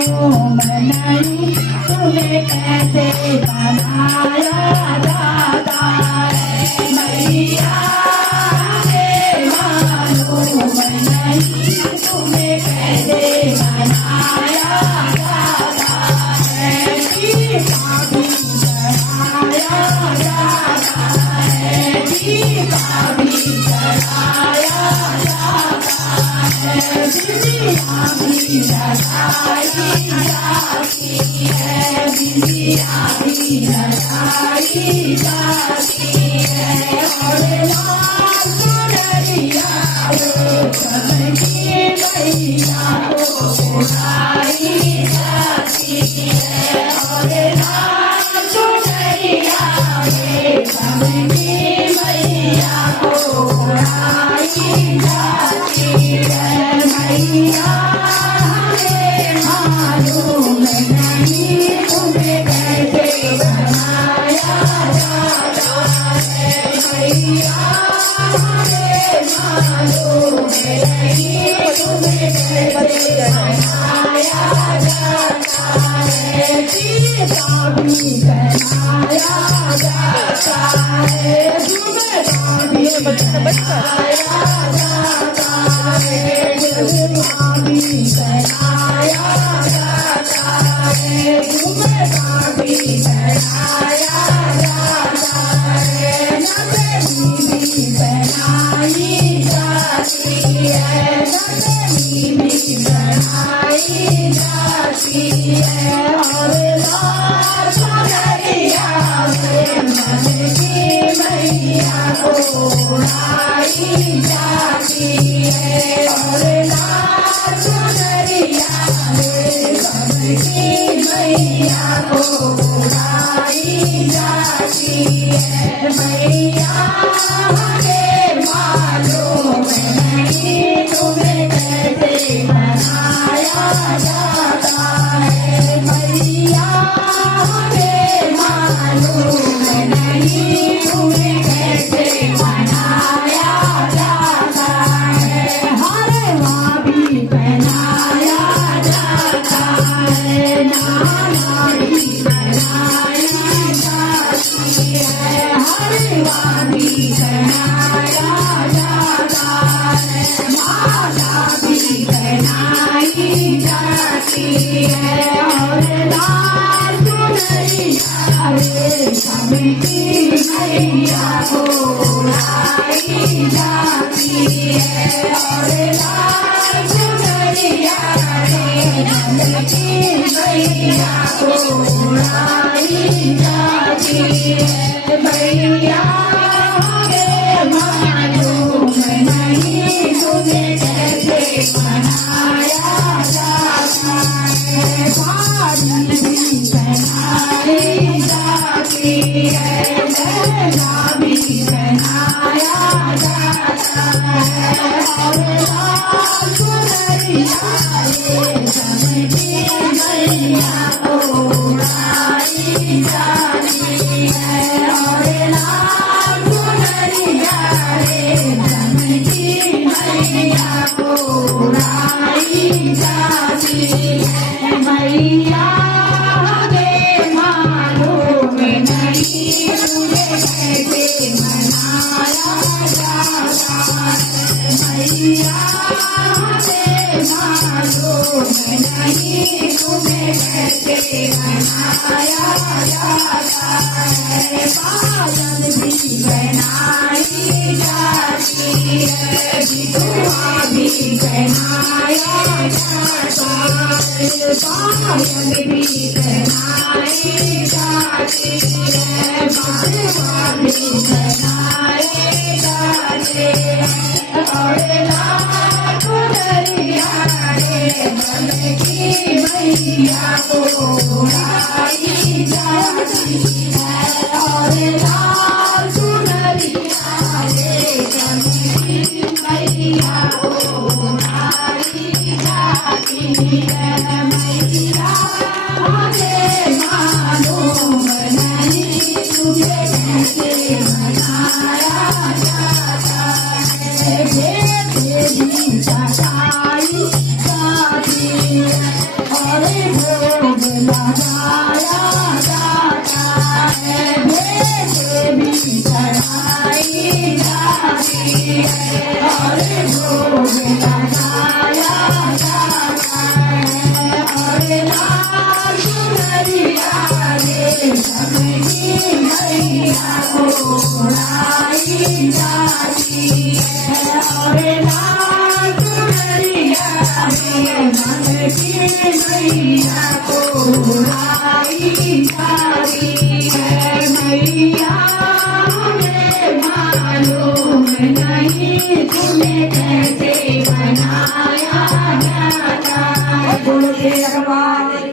मालूम नहीं तुम्हें कैसे बनाया जाता है मैया हमें मालूम नहीं तुम्हें कैसे बनाया जाता है दीपा भी जलाया जाता है दीपा भी जलाया जाता है बिटिया भी जलाई जाती है बिटिया भी जलाई जाती है और लाल चुनरिया सबकी मैया को उड़ाई जाती है और लाल चुनरिया सबकी मैया को उड़ाई जाती है मैया हमें मालूम नहीं तुम्हें कैसे बनाया जाता है मैया हमें मालूम नहीं तुम्हें कैसे बनाया जाता है दीपा भी बनाया जाता है दुर्गा भी बनाया जाता है दुर्गा भी बनाया जाता है दुर्गा भी बनाया जाता है नंदनी भी बनाई जाती है नंदनी भी बनाई जाती है और लाल चुनरिया मन की मैया को उड़ाई जाती है और लाल चुनरिया मन की मैया को उड़ाई जाती है मैया हमें मालूम नहीं तुम्हें कैसे बनाया जाता है मैया हमें मालूम नहीं तुम्हें कैसे बनाया जाता है हरवा भी पहनाया जाता है नाना भी पहनाया जाती है हरवा भी पहनाया जाता है माला भी पहनाई जाती है और लाल चुनरिया सबकी मैया को उड़ाई जाती है और लाल चुनरिया सबकी मैया को उड़ाई जाती है मैया हमें मालूम नहीं तुम्हें कैसे बनाया जाता है बादल भी बनाई जाती है लहंगा भी बनाया जाता है और लाल चुनरिया सबकी मैया को उड़ाई जाती है और लाल चुनरिया सबकी मैया को उड़ाई जाती है मैया हमें मालूम नहीं तुम्हें कैसे बनाया जाता है मैया हमें मालूम नहीं तुम्हें कैसे बनाया जाता है बादल भी बनाई जाती है बिटुआ भी बनाया जाता है बादल भी बनाई जाती है बादलवा भी बनाए जाते हैं और लाल चुनरिया मन की मैया को उड़ाई जाती है और लाल चुनरिया मन की मैया को उड़ाई जाती है मैया हमें मालूम नहीं तुम्हें कैसे बनाया जाता है देवी सताई जाती और लगाया जाता है भेंट भी चढ़ाई जाती है और भोग लगाया जाता है और लाल चुनरिया रे सबकी मैया को उड़ाई जाती है।